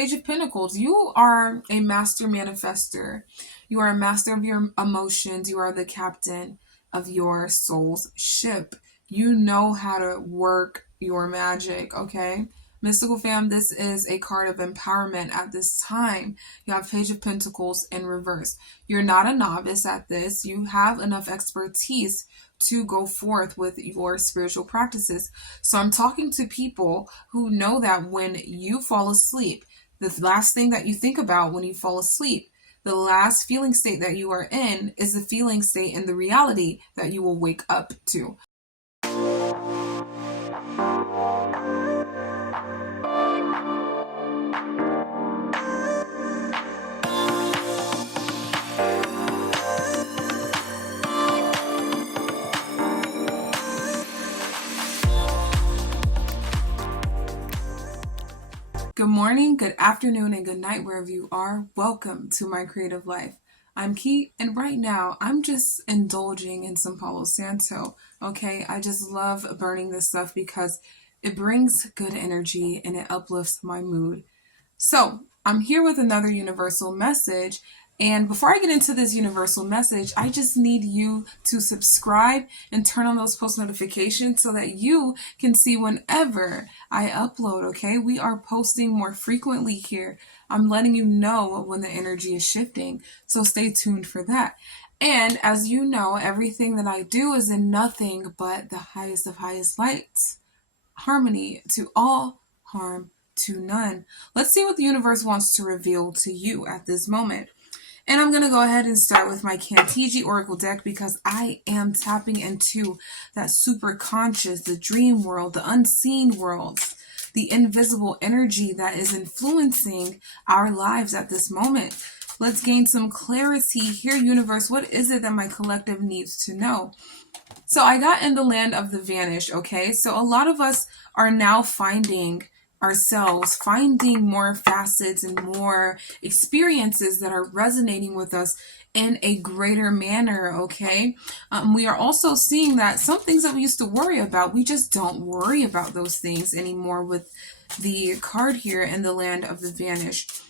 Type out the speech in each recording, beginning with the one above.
Page of Pentacles, you are a master manifester. You are a master of your emotions. You are the captain of your soul's ship. You know how to work your magic, okay? Mystical fam, this is a card of empowerment at this time. You have Page of Pentacles in reverse. You're not a novice at this. You have enough expertise to go forth with your spiritual practices. So I'm talking to people who know that when you fall asleep, the last thing that you think about when you fall asleep, the last feeling state that you are in is the feeling state and the reality that you will wake up to. Good morning, good afternoon, and good night wherever you are. Welcome to my creative life. I'm Keith, and right now I'm just indulging in some Palo Santo. Okay, I just love burning this stuff because it brings good energy and it uplifts my mood. So I'm here with another universal message. And before I get into this universal message, I just need you to subscribe and turn on those post notifications so that you can see whenever I upload, okay? We are posting more frequently here. I'm letting you know when the energy is shifting, so stay tuned for that. And as you know, everything that I do is in nothing but the highest of highest lights. Harmony to all, harm to none. Let's see what the universe wants to reveal to you at this moment. And I'm going to go ahead and start with my Cantigi Oracle deck because I am tapping into that super conscious, the dream world, the unseen worlds, the invisible energy that is influencing our lives at this moment. Let's gain some clarity here, universe. What is it that my collective needs to know? So I got in the land of the vanished, okay? So a lot of us are now finding ourselves, finding more facets and more experiences that are resonating with us in a greater manner, okay? We are also seeing that some things that we used to worry about, we just don't worry about those things anymore with the card here in the land of the vanished.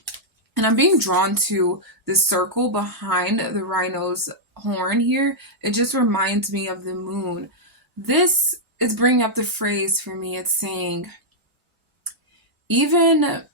And I'm being drawn to the circle behind the rhino's horn here. It just reminds me of the moon. This is bringing up the phrase for me. It's saying, even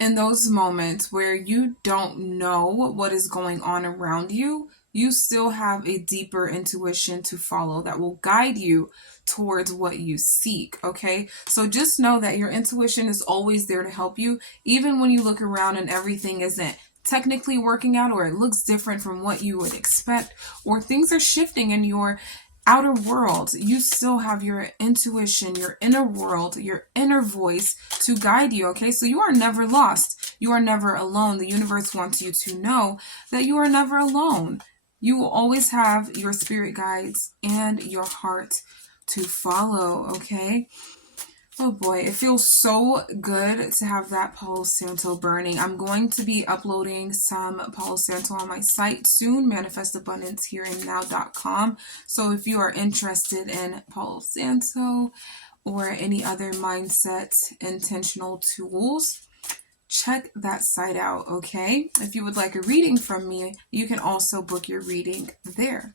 in those moments where you don't know what is going on around you, you still have a deeper intuition to follow that will guide you towards what you seek, okay? So just know that your intuition is always there to help you, even when you look around and everything isn't technically working out, or it looks different from what you would expect, or things are shifting in your outer world. You still have your intuition, your inner world, your inner voice to guide you, okay? So you are never lost. You are never alone. The universe wants you to know that you are never alone. You will always have your spirit guides and your heart to follow, okay? Oh boy, it feels so good to have that Palo Santo burning. I'm going to be uploading some Palo Santo on my site soon, manifestabundancehereinnow.com. So if you are interested in Palo Santo or any other mindset intentional tools, check that site out, okay? If you would like a reading from me, you can also book your reading there.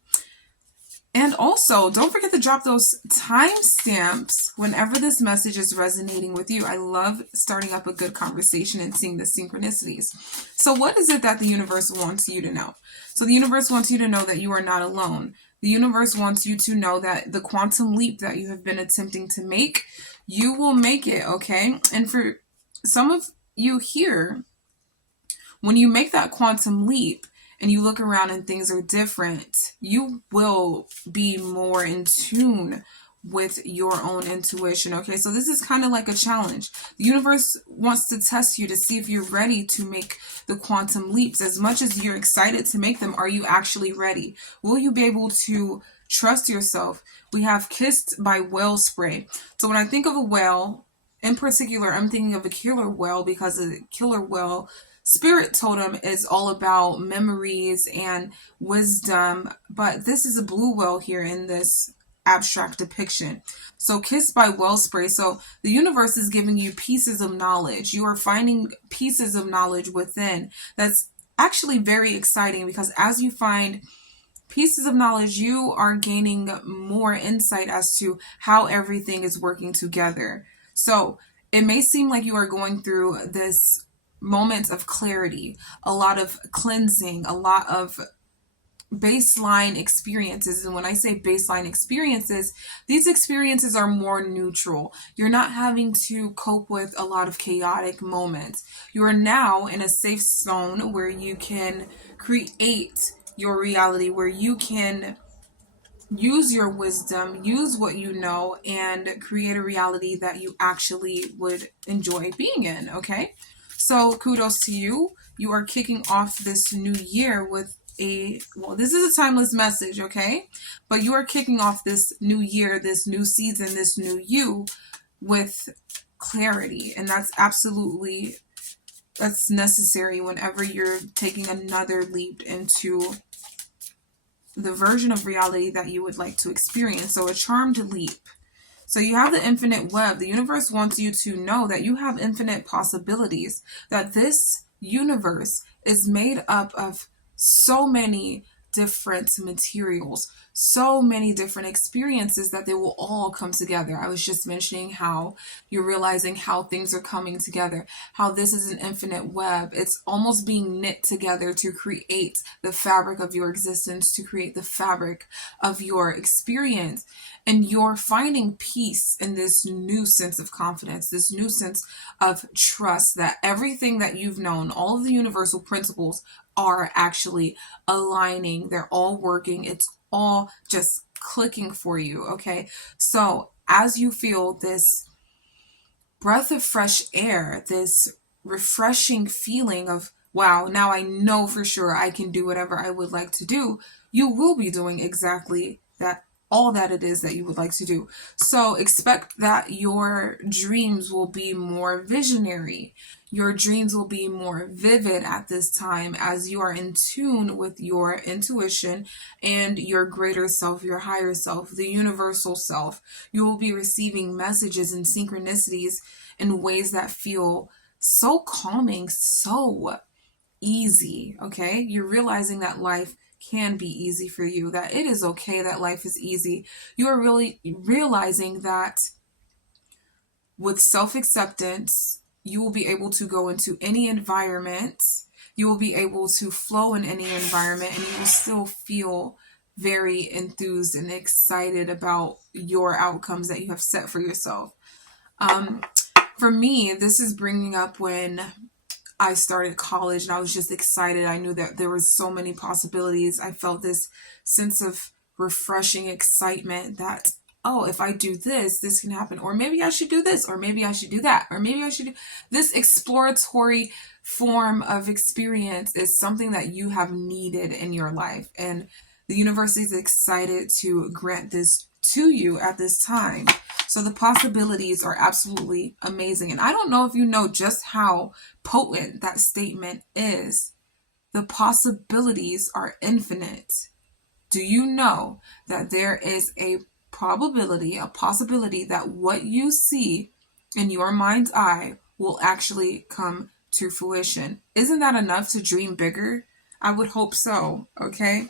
And also, don't forget to drop those timestamps whenever this message is resonating with you. I love starting up a good conversation and seeing the synchronicities. So what is it that the universe wants you to know? So the universe wants you to know that you are not alone. The universe wants you to know that the quantum leap that you have been attempting to make, you will make it, okay? And for some of you here, when you make that quantum leap, and you look around and things are different, you will be more in tune with your own intuition, okay? So this is kind of like a challenge. The universe wants to test you to see if you're ready to make the quantum leaps. As much as you're excited to make them, are you actually ready? Will you be able to trust yourself? We have Kissed by Whale spray. So when I think of a whale, in particular, I'm thinking of a killer whale because a killer whale spirit totem is all about memories and wisdom, but this is a blue whale here in this abstract depiction. So kissed by wellspray. So the universe is giving you pieces of knowledge. You are finding pieces of knowledge within. That's actually very exciting, because as you find pieces of knowledge, you are gaining more insight as to how everything is working together. So it may seem like you are going through this moment of clarity, a lot of cleansing, a lot of baseline experiences. And when I say baseline experiences, these experiences are more neutral. You're not having to cope with a lot of chaotic moments. You are now in a safe zone where you can create your reality, where you can use your wisdom, use what you know, and create a reality that you actually would enjoy being in. Okay, so kudos to you. You are kicking off this new year with this is a timeless message, okay? But you are kicking off this new year, this new season, this new you with clarity. And that's necessary whenever you're taking another leap into the version of reality that you would like to experience. So a charmed leap. So you have the infinite web. The universe wants you to know that you have infinite possibilities, that this universe is made up of so many different materials, so many different experiences, that they will all come together. I was just mentioning how you're realizing how things are coming together, how this is an infinite web. It's almost being knit together to create the fabric of your existence, to create the fabric of your experience. And you're finding peace in this new sense of confidence, this new sense of trust that everything that you've known, all of the universal principles are actually aligning. They're all working. It's all just clicking for you. Okay. So as you feel this breath of fresh air, this refreshing feeling of, wow, now I know for sure I can do whatever I would like to do, you will be doing exactly that, all that it is that you would like to do. So expect that your dreams will be more visionary. Your dreams will be more vivid at this time, as you are in tune with your intuition and your greater self, your higher self, the universal self. You will be receiving messages and synchronicities in ways that feel so calming, so easy. Okay? You're realizing that life can be easy for you, that it is okay that life is easy. You are really realizing that with self-acceptance, you will be able to go into any environment. You will be able to flow in any environment, and you will still feel very enthused and excited about your outcomes that you have set for yourself. For me, this is bringing up when I started college and I was just excited. I knew that there was so many possibilities. I felt this sense of refreshing excitement that, oh, if I do this, this can happen. Or maybe I should do this, or maybe I should do that, or maybe I should do this. Exploratory form of experience is something that you have needed in your life. And the universe is excited to grant this to you at this time. So the possibilities are absolutely amazing. And I don't know if you know just how potent that statement is. The possibilities are infinite. Do you know that there is a possibility that what you see in your mind's eye will actually come to fruition? Isn't that enough to dream bigger? I would hope so. Okay.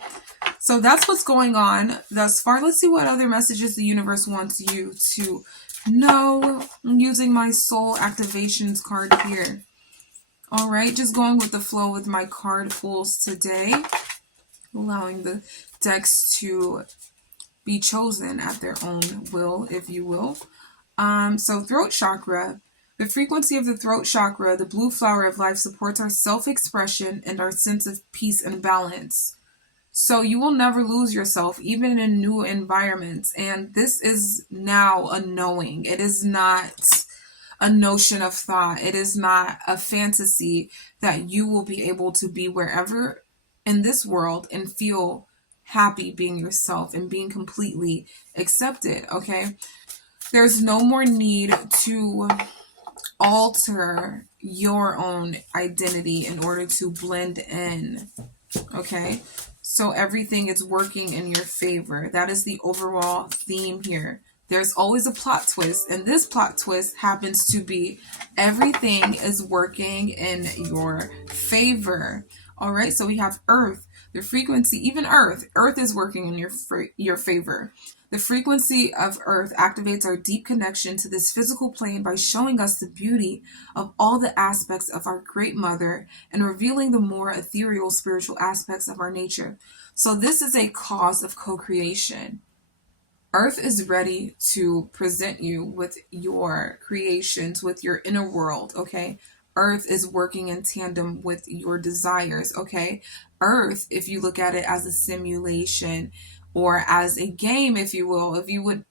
So that's what's going on thus far. Let's see what other messages the universe wants you to know. I'm using my soul activations card here. All right. Just going with the flow with my card pulls today. Allowing the decks to be chosen at their own will, if you will. So throat chakra. The frequency of the throat chakra, the blue flower of life, supports our self-expression and our sense of peace and balance. So you will never lose yourself, even in new environments. And this is now a knowing. It is not a notion of thought. It is not a fantasy that you will be able to be wherever in this world and feel happy being yourself and being completely accepted. Okay. There's no more need to alter your own identity in order to blend in. Okay. So everything is working in your favor. That is the overall theme here. There's always a plot twist, and this plot twist happens to be everything is working in your favor. All right, so we have Earth, the frequency, even Earth is working in your favor. The frequency of Earth activates our deep connection to this physical plane by showing us the beauty of all the aspects of our Great Mother and revealing the more ethereal spiritual aspects of our nature. So this is a cause of co-creation. Earth is ready to present you with your creations, with your inner world, okay? Earth is working in tandem with your desires, okay? Earth, if you look at it as a simulation or as a game, if you will, if you would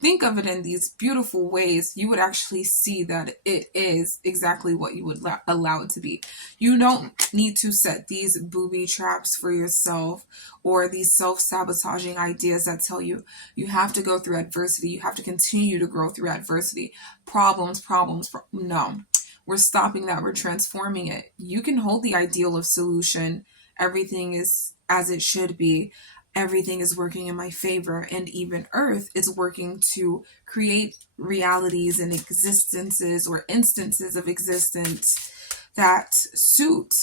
think of it in these beautiful ways, you would actually see that it is exactly what you would allow it to be. You don't need to set these booby traps for yourself or these self-sabotaging ideas that tell you you have to go through adversity, you have to continue to grow through adversity, problems. No, we're stopping that. We're transforming it. You can hold the ideal of solution. Everything is as it should be. Everything is working in my favor, and even Earth is working to create realities and existences or instances of existence that suit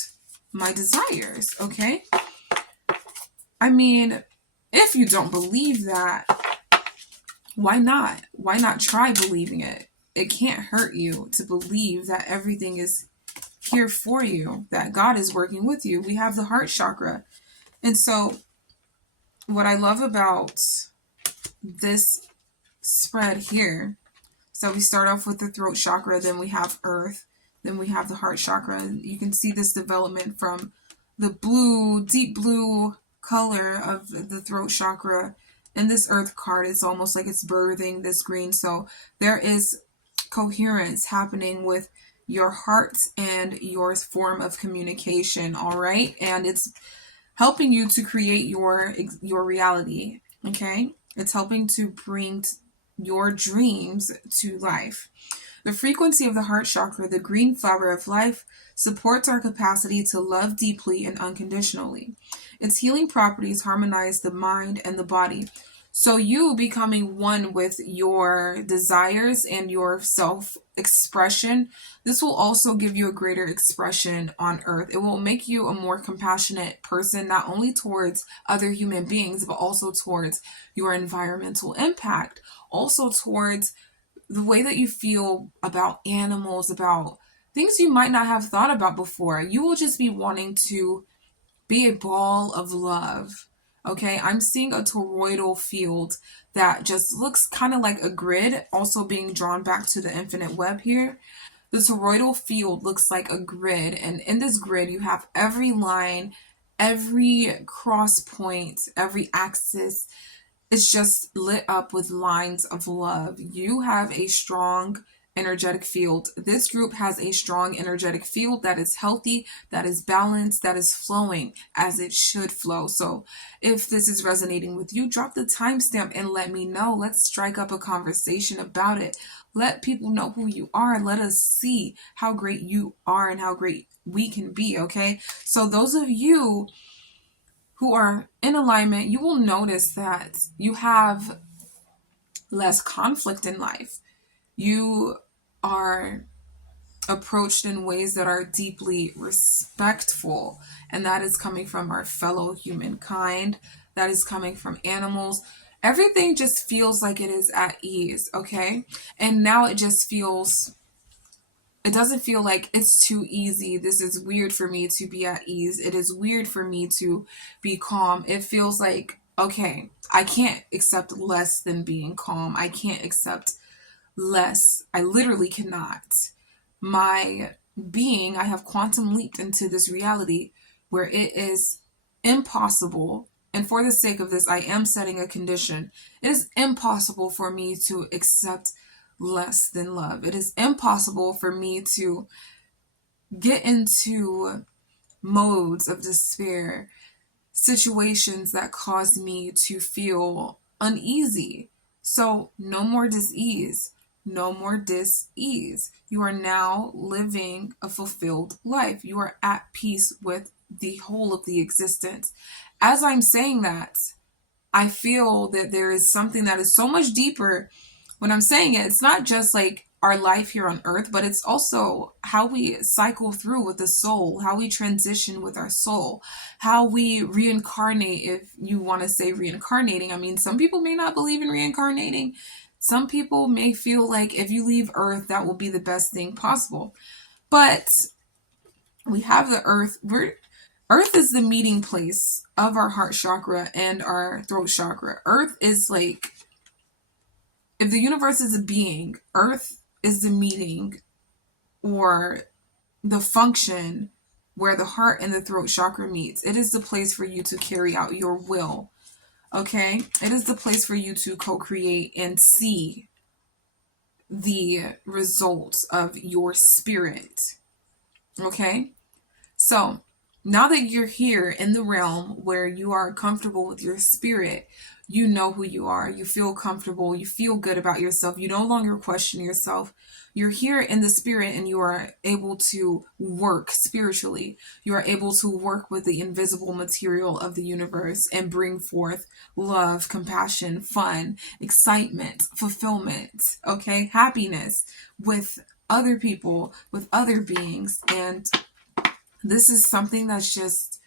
my desires, okay? I mean, if you don't believe that, why not? Why not try believing it? It can't hurt you to believe that everything is here for you, that God is working with you. We have the heart chakra. And so what I love about this spread here, so we start off with the throat chakra, then we have Earth, then we have the heart chakra. And you can see this development from the blue, deep blue color of the throat chakra. And this Earth card, it's almost like it's birthing this green. So there is coherence happening with your heart and your form of communication, all right? And it's helping you to create your reality, okay? It's helping to bring your dreams to life. The frequency of the heart chakra, the green flower of life, supports our capacity to love deeply and unconditionally. Its healing properties harmonize the mind and the body. So you becoming one with your desires and your self-expression, this will also give you a greater expression on Earth. It will make you a more compassionate person, not only towards other human beings, but also towards your environmental impact, also towards the way that you feel about animals, about things you might not have thought about before. You will just be wanting to be a ball of love. Okay, I'm seeing a toroidal field that just looks kind of like a grid, also being drawn back to the infinite web here. The toroidal field looks like a grid, and in this grid you have every line, every cross point, every axis. It's just lit up with lines of love. You have a strong energetic field. This group has a strong energetic field that is healthy, that is balanced, that is flowing as it should flow. So if this is resonating with you, drop the timestamp and let me know. Let's strike up a conversation about it. Let people know who you are and let us see how great you are and how great we can be, okay? So those of you who are in alignment, you will notice that you have less conflict in life. You are approached in ways that are deeply respectful, and that is coming from our fellow humankind. That is coming from animals. Everything just feels like it is at ease, okay? And now it doesn't feel like it's too easy. This is weird for me to be at ease. It is weird for me to be calm. It feels like, okay, I can't accept less than being calm. I can't accept less. I literally cannot. My being, I have quantum leaped into this reality where it is impossible. And for the sake of this, I am setting a condition. It is impossible for me to accept less than love. It is impossible for me to get into modes of despair, situations that cause me to feel uneasy. So no more dis-ease. No more dis-ease. You are now living a fulfilled life. You are at peace with the whole of the existence. As I'm saying that, I feel that there is something that is so much deeper. When I'm saying it, it's not just like our life here on earth, but it's also how we cycle through with the soul, how we transition with our soul, how we reincarnate, if you want to say reincarnating. I mean, some people may not believe in reincarnating. Some people may feel like if you leave earth, that will be the best thing possible. But we have the earth. Earth is the meeting place of our heart chakra and our throat chakra. Earth is like, if the universe is a being, Earth is the meeting or the function where the heart and the throat chakra meets. It is the place for you to carry out your will. Okay? It is the place for you to co-create and see the results of your spirit. Okay? So, now that you're here in the realm where you are comfortable with your spirit, you know who you are, you feel comfortable, you feel good about yourself, you no longer question yourself. You're here in the spirit and you are able to work spiritually. You are able to work with the invisible material of the universe and bring forth love, compassion, fun, excitement, fulfillment, okay, happiness with other people, with other beings. And this is something that's just,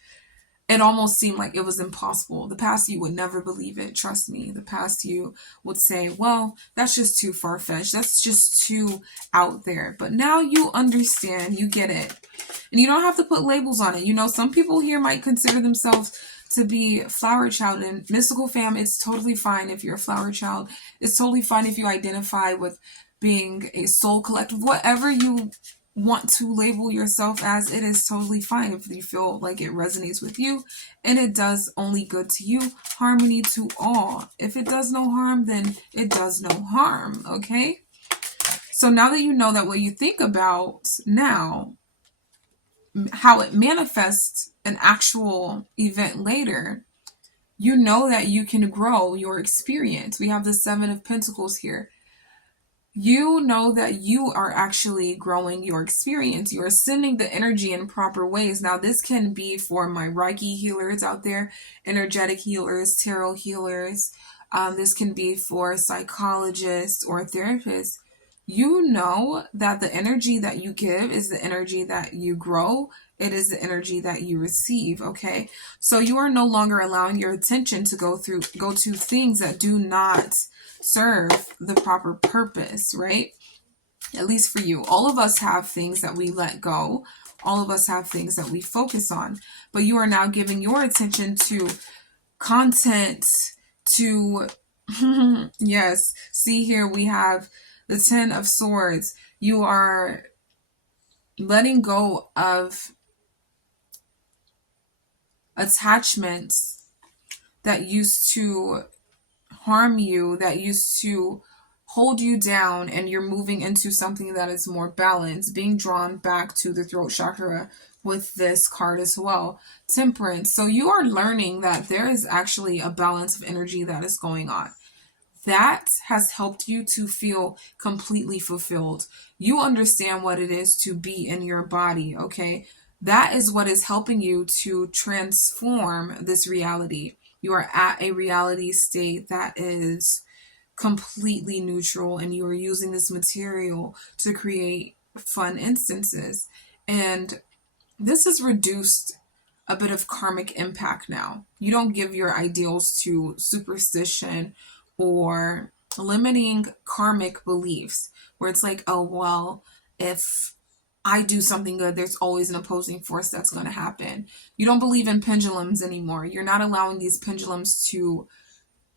it almost seemed like it was impossible. The past you would never believe it. Trust me. The past you would say, well, that's just too far-fetched. That's just too out there. But now you understand. You get it. And you don't have to put labels on it. You know, some people here might consider themselves to be flower child. And mystical fam, it's totally fine if you're a flower child. It's totally fine if you identify with being a soul collective. Whatever you want to label yourself as, it is totally fine if you feel like it resonates with you and it does only good to you. Harmony to all. If it does no harm, then it does no harm. Okay? So now that you know that, what you think about now, how it manifests an actual event later, you know that you can grow your experience. We have the Seven of Pentacles here. You know that you are actually growing your experience. You're sending the energy in proper ways. Now, this can be for my Reiki healers out there, energetic healers, tarot healers. This can be for psychologists or therapists. You know that the energy that you give is the energy that you grow. It is the energy that you receive, okay? So you are no longer allowing your attention to go to things that do not serve the proper purpose, right? At least for you. All of us have things that we let go. All of us have things that we focus on. But you are now giving your attention to content, to, yes, see here we have the Ten of Swords. You are letting go of attachments that used to harm you, that used to hold you down, and you're moving into something that is more balanced, being drawn back to the throat chakra with this card as well. Temperance. So you are learning that there is actually a balance of energy that is going on. That has helped you to feel completely fulfilled. You understand what it is to be in your body, okay? That is what is helping you to transform this reality. You are at a reality state that is completely neutral, and you are using this material to create fun instances. And this has reduced a bit of karmic impact now. You don't give your ideals to superstition or limiting karmic beliefs where it's like, oh, well, if I do something good, there's always an opposing force that's going to happen. You don't believe in pendulums anymore. You're not allowing these pendulums to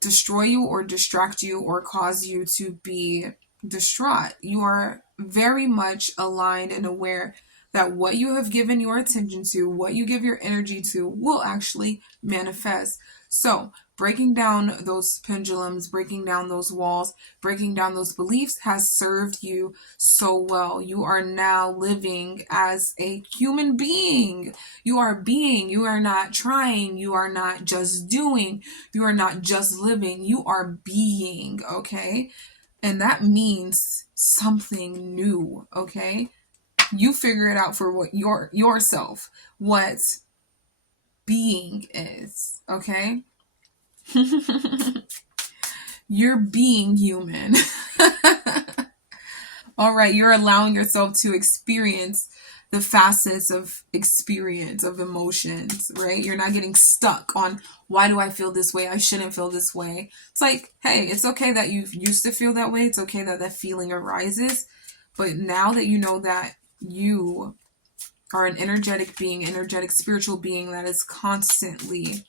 destroy you or distract you or cause you to be distraught. You are very much aligned and aware that what you have given your attention to, what you give your energy to, will actually manifest. So breaking down those pendulums, breaking down those walls, breaking down those beliefs has served you so well. You are now living as a human being. You are being. You are not trying. You are not just doing. You are not just living. You are being, okay? And that means something new, okay? You figure it out for what yourself. What being is, okay? You're being human. All right, you're allowing yourself to experience the facets of experience, of emotions, right? You're not getting stuck on why do I feel this way? I shouldn't feel this way. It's like, hey, it's okay that you used to feel that way. It's okay that that feeling arises. But now that you know that you are an energetic being, energetic spiritual being that is constantly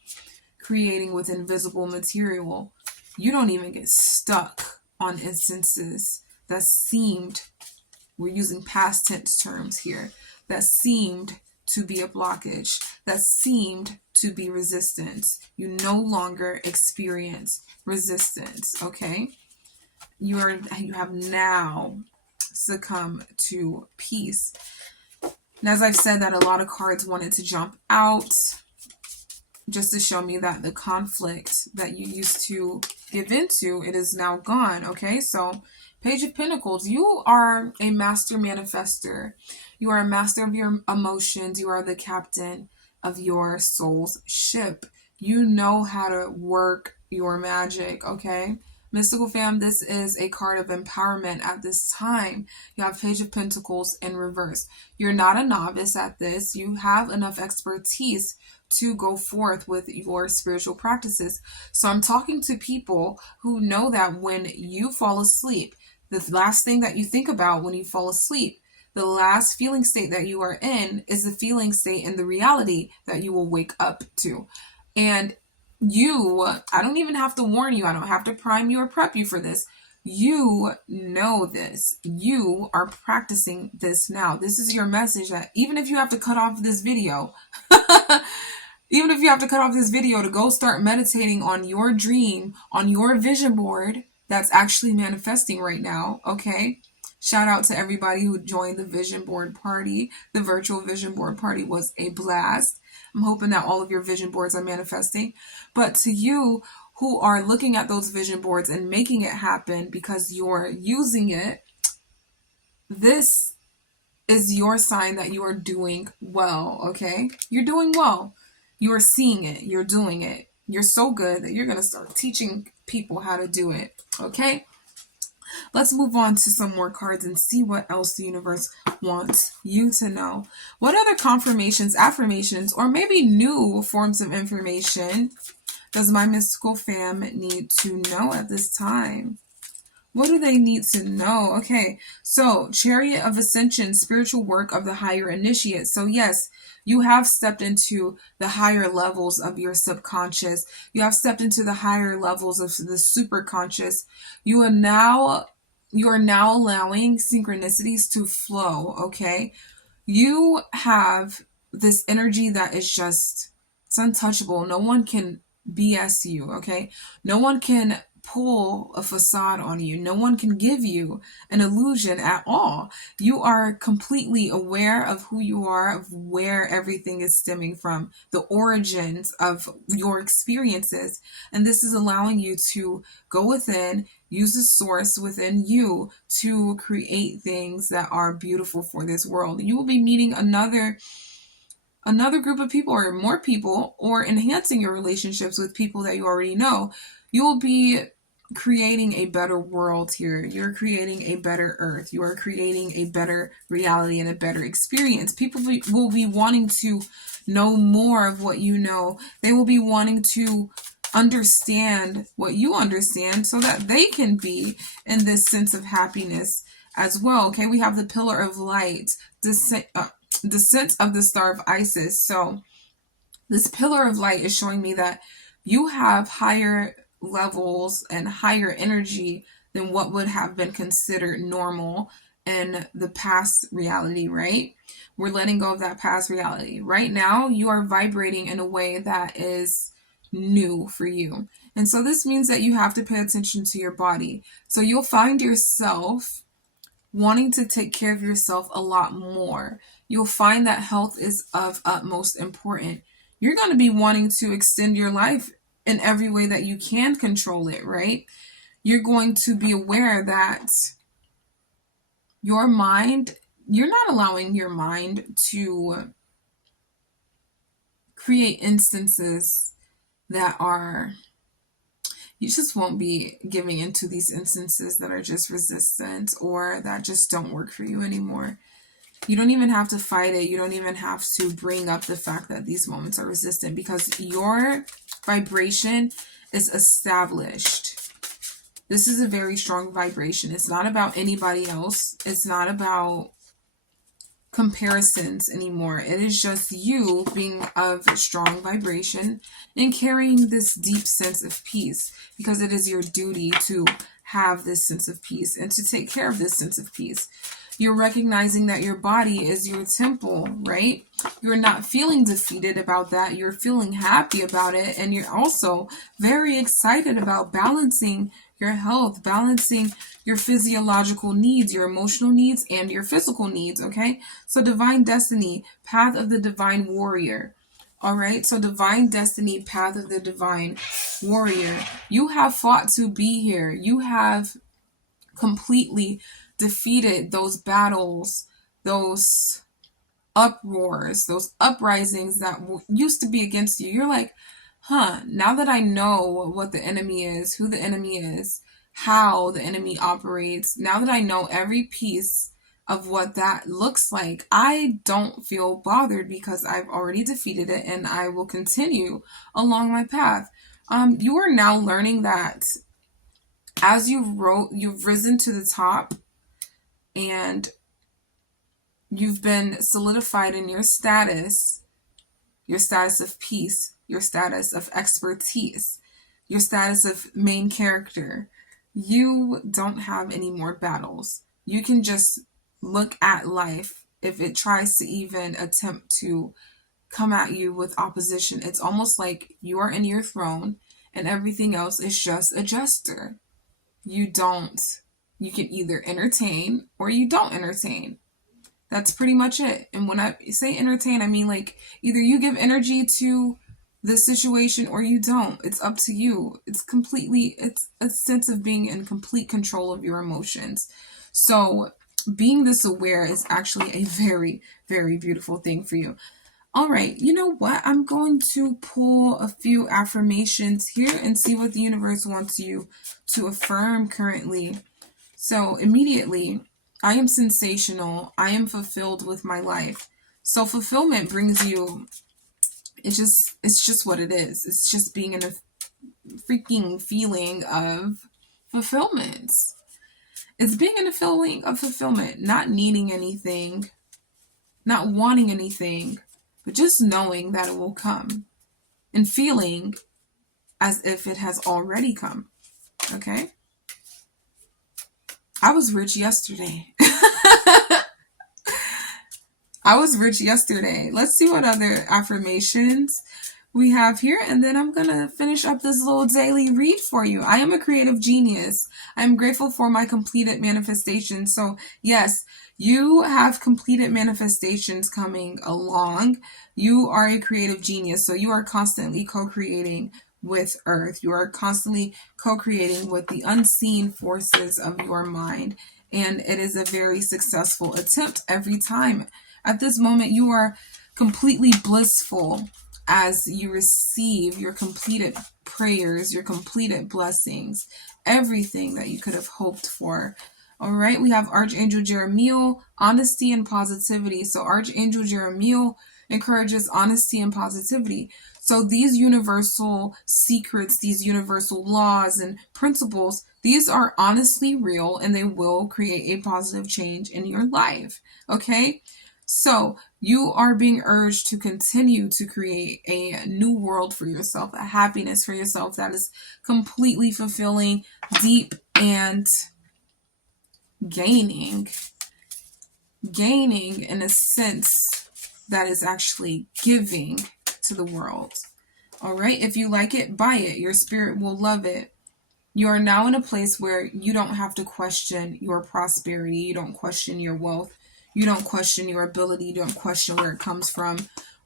creating with invisible material, you don't even get stuck on instances that seemed, we're using past tense terms here, that seemed to be a blockage, that seemed to be resistance. You no longer experience resistance, okay? You have now succumbed to peace. And as I've said, that a lot of cards wanted to jump out just to show me that the conflict that you used to give into, it is now gone, okay? So Page of Pentacles, you are a master manifester. You are a master of your emotions. You are the captain of your soul's ship. You know how to work your magic, okay? Mystical fam, this is a card of empowerment at this time. You have Page of Pentacles in reverse. You're not a novice at this. You have enough expertise to go forth with your spiritual practices. So I'm talking to people who know that when you fall asleep, the last thing that you think about when you fall asleep, the last feeling state that you are in is the feeling state and the reality that you will wake up to. And I don't even have to warn you. I don't have to prime you or prep you for this. You know this. You are practicing this now. This is your message that even if you have to cut off this video, even if you have to cut off this video to go start meditating on your dream, on your vision board that's actually manifesting right now, okay? Shout out to everybody who joined the vision board party. The virtual vision board party was a blast. I'm hoping that all of your vision boards are manifesting. But to you who are looking at those vision boards and making it happen because you're using it, this is your sign that you are doing well, okay? You're doing well. You are seeing it. You're doing it. You're so good that you're going to start teaching people how to do it, okay? Let's move on to some more cards and see what else the universe wants you to know. What other confirmations, affirmations, or maybe new forms of information does my mystical fam need to know at this time? What do they need to know? Okay, so Chariot of Ascension, spiritual work of the higher initiate. So yes, you have stepped into the higher levels of your subconscious. You have stepped into the higher levels of the superconscious. You are now allowing synchronicities to flow, okay? You have this energy that is just, it's untouchable. No one can BS you, okay? No one can pull a facade on you. No one can give you an illusion at all. You are completely aware of who you are, of where everything is stemming from, the origins of your experiences. And this is allowing you to go within, use the source within you to create things that are beautiful for this world. You will be meeting another group of people or more people, or enhancing your relationships with people that you already know. You will be creating a better world here. You're creating a better earth. You are creating a better reality and a better experience. People will be wanting to know more of what you know. They will be wanting to understand what you understand so that they can be in this sense of happiness as well. Okay, we have the Pillar of Light, descent of the Star of Isis. So this Pillar of Light is showing me that you have higher levels and higher energy than what would have been considered normal in the past reality, right? We're letting go of that past reality. Right now, you are vibrating in a way that is new for you. And so this means that you have to pay attention to your body. So you'll find yourself wanting to take care of yourself a lot more. You'll find that health is of utmost importance. You're going to be wanting to extend your life in every way that you can control it, right? You're going to be aware that your mind, you're not allowing your mind to create instances that are, you just won't be giving into these instances that are just resistant or that just don't work for you anymore. You don't even have to fight it. You don't even have to bring up the fact that these moments are resistant, because your vibration is established. This is a very strong vibration. It's not about anybody else. It's not about comparisons anymore. It is just you being of strong vibration and carrying this deep sense of peace, because it is your duty to have this sense of peace and to take care of this sense of peace. You're recognizing that your body is your temple, right? You're not feeling defeated about that. You're feeling happy about it. And you're also very excited about balancing your health, balancing your physiological needs, your emotional needs, and your physical needs, okay? So divine destiny, path of the divine warrior. All right, so divine destiny, path of the divine warrior. You have fought to be here. You have completely defeated those battles, those uproars, those uprisings that used to be against you. You're like, now that I know what the enemy is, who the enemy is, how the enemy operates, now that I know every piece of what that looks like, I don't feel bothered because I've already defeated it and I will continue along my path. You are now learning that as you've risen to the top and you've been solidified in your status of peace, your status of expertise, your status of main character. You don't have any more battles. You can just look at life. If it tries to even attempt to come at you with opposition, it's almost like you are in your throne and everything else is just a jester. You can either entertain or you don't entertain. That's pretty much it. And when I say entertain, I mean like either you give energy to the situation or you don't. It's up to you. It's a sense of being in complete control of your emotions. So being this aware is actually a very, very beautiful thing for you. All right, you know what? I'm going to pull a few affirmations here and see what the universe wants you to affirm currently. So immediately, I am sensational. I am fulfilled with my life. So fulfillment brings you, it's just what it is. It's just being in a freaking feeling of fulfillment. It's being in a feeling of fulfillment, not needing anything, not wanting anything, but just knowing that it will come and feeling as if it has already come. Okay? I was rich yesterday. Let's see what other affirmations we have here, and then I'm going to finish up this little daily read for you. I am a creative genius. I'm grateful for my completed manifestations. So yes, you have completed manifestations coming along. You are a creative genius. So you are constantly co-creating with Earth. You are constantly co-creating with the unseen forces of your mind. And it is a very successful attempt every time. At this moment, you are completely blissful as you receive your completed prayers, your completed blessings, everything that you could have hoped for. All right, we have Archangel Jeremiel, honesty and positivity. So Archangel Jeremiel encourages honesty and positivity. So these universal secrets, these universal laws and principles, these are honestly real and they will create a positive change in your life. Okay? So you are being urged to continue to create a new world for yourself, a happiness for yourself that is completely fulfilling, deep, and gaining in a sense that is actually giving to the world. All right. If you like it, buy it. Your spirit will love it. You are now in a place where you don't have to question your prosperity. You don't question your wealth. You don't question your ability. You don't question where it comes from,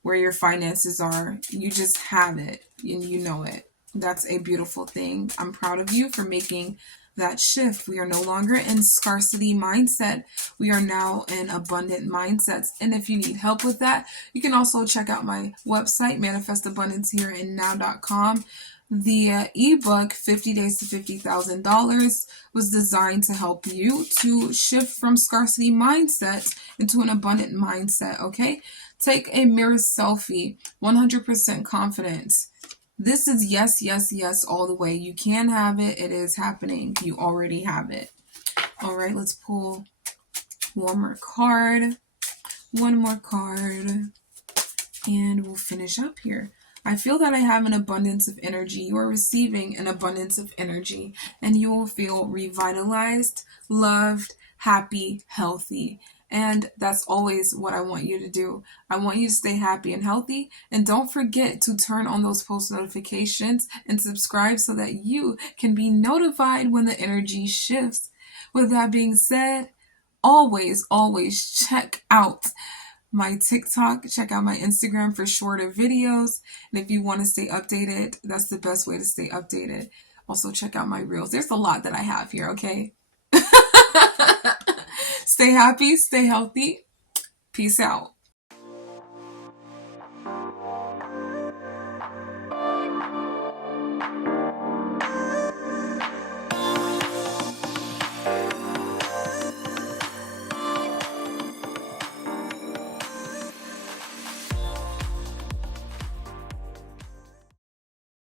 where your finances are. You just have it and you know it. That's a beautiful thing. I'm proud of you for making that shift. We are no longer in scarcity mindset. We are now in abundant mindsets. And if you need help with that, you can also check out my website, manifestabundancehereinnow.com. The ebook, 50 Days to $50,000, was designed to help you to shift from scarcity mindset into an abundant mindset, okay? Take a mirror selfie, 100% confidence. This is yes, yes, yes, all the way. You can have it. It is happening. You already have it. All right, let's pull one more card. One more card. And we'll finish up here. I feel that I have an abundance of energy. You are receiving an abundance of energy, and you will feel revitalized, loved, happy, healthy. And that's always what I want you to do. I want you to stay happy and healthy. And don't forget to turn on those post notifications and subscribe so that you can be notified when the energy shifts. With that being said, always, always check out my TikTok, check out my Instagram for shorter videos. And if you want to stay updated, that's the best way to stay updated. Also, check out my reels. There's a lot that I have here, okay? Stay happy, stay healthy. Peace out.